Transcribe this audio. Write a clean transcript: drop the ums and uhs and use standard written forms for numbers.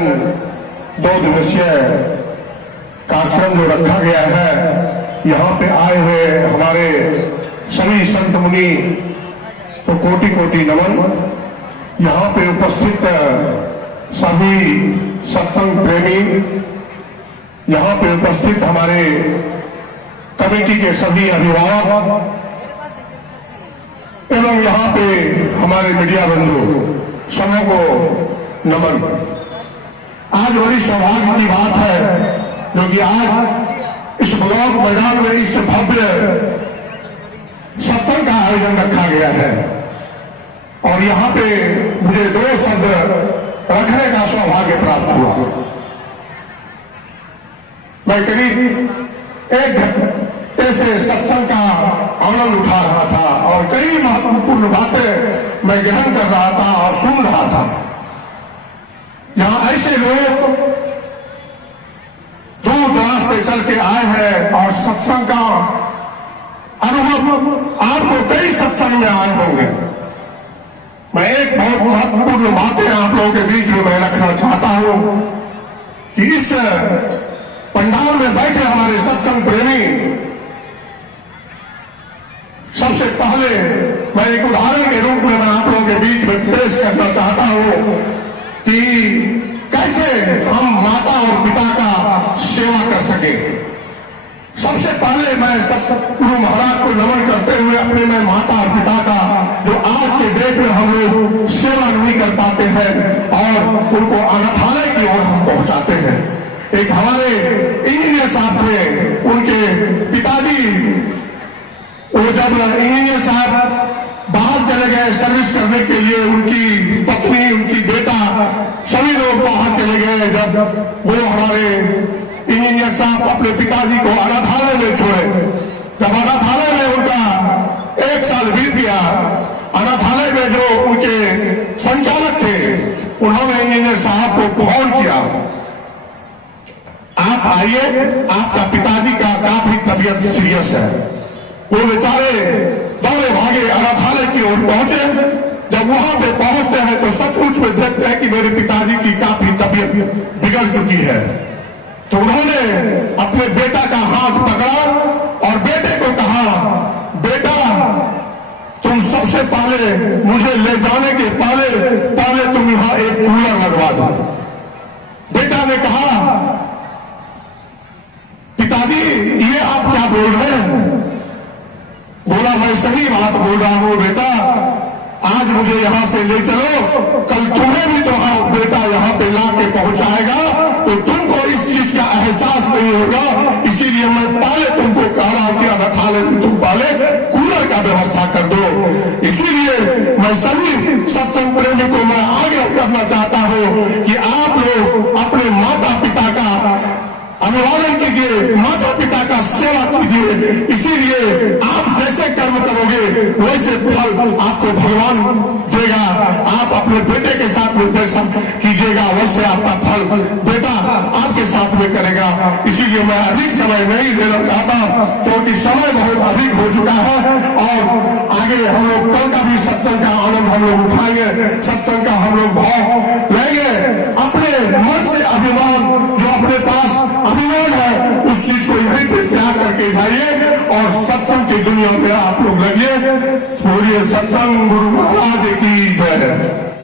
सम्मेलन 2 दिवसीय कार्यक्रम जो रखा गया है, यहाँ पे आए हुए हमारे सभी संत मुनि को कोटि कोटि नमन। यहाँ पे उपस्थित सभी सत्संग प्रेमी, यहाँ पे उपस्थित हमारे कमेटी के सभी अभिभावक एवं यहाँ पे हमारे मीडिया बंधु सबों को नमन। आज बड़ी सौभाग्य की बात है जो कि आज इस ब्लॉक मैदान में इस भव्य सत्संग का आयोजन रखा गया है और यहाँ पे मुझे 2 शब्द रखने का सौभाग्य प्राप्त हुआ। मैं करीब 1 घंटे से सत्संग का आनंद उठा रहा था और कई महत्वपूर्ण बातें मैं ग्रहण कर रहा था और सुन रहा था। यहाँ ऐसे लोग दूर दराज से चल के आए हैं और सत्संग का अनुभव आपको कई सत्संग में आए होंगे। मैं एक बहुत महत्वपूर्ण बातें आप लोगों के बीच में मैं रखना चाहता हूं कि इस पंडाल में बैठे हमारे सत्संग प्रेमी, सबसे पहले मैं एक उदाहरण के रूप में मैं आप लोगों के बीच में पेश करना चाहता हूं कि कैसे हम माता और पिता का सेवा कर सके। सबसे पहले मैं सतगुरु महाराज को नमन करते हुए अपने में माता और पिता का जो आज के डेट में हम लोग सेवा नहीं कर पाते हैं और उनको अनाथालय की ओर हम पहुंचाते हैं। एक हमारे इंजीनियर साहब थे, उनके पिताजी वो जब इंजीनियर साहब बाहर चले गए सर्विस करने के लिए, उनकी पत्नी, उनकी बेटा सभी लोग बाहर चले गए। जब वो हमारे इंजीनियर साहब अपने पिताजी को अनाथालय में छोड़े, जब अनाथालय में उनका 1 साल बीत गया, अनाथालय में जो उनके संचालक थे उन्होंने इंजीनियर साहब को फोन किया, आप आइए, आपका पिताजी का काफी तबीयत सीरियस है। वो बेचारे दौड़े भागे अनाथालय की ओर पहुंचे। जब वहां पे पहुंचते हैं तो सचमुच में देखते हैं कि मेरे पिताजी की काफी तबीयत बिगड़ चुकी है। तो उन्होंने अपने बेटा का हाथ पकड़ा और बेटे को कहा, बेटा तुम सबसे पहले मुझे ले जाने के पहले तुम यहां एक कूलर लगवा दो। बेटा ने कहा, पिताजी ये आप क्या बोल रहे हैं? बोला, मैं सही बात बोल रहा हूं बेटा, आज मुझे यहां से ले चलो, कल तुम्हें भी तुम्हारा बेटा यहां पे ला के पहुंचाएगा तो तुमको इस चीज का एहसास नहीं होगा। इसीलिए मैं पहले तुमको कह रहा हूं कि अनाथालय में तुम पहले कूलर का व्यवस्था कर दो। इसीलिए मैं सभी सत्संग प्रेमी को मैं आग्रह करना चाहता हूं कि आप लोग अपने माता पिता का अभिवादन कीजिए, माता पिता का सेवा कीजिए। इसीलिए आप जैसे कर्म करोगे वैसे फल आपको भगवान देगा। आप अपने बेटे के साथ में जैसा कीजिएगा वैसे आपका फल बेटा आपके साथ में करेगा। इसीलिए मैं अधिक समय नहीं लेना चाहता क्योंकि समय बहुत अधिक हो चुका है और आगे हम लोग कल का भी सत्संग का आनंद हम लोग उठाएंगे, सत्संग का हम लोग भाव लेंगे। अपने मन से अभिमान जो अपने पास अभिमान है उस चीज को यहीं पे त्याग करके जाइए और सत्संग की दुनिया में आप लोग लगिए। बोलिए सत्संग गुरु महाराज की।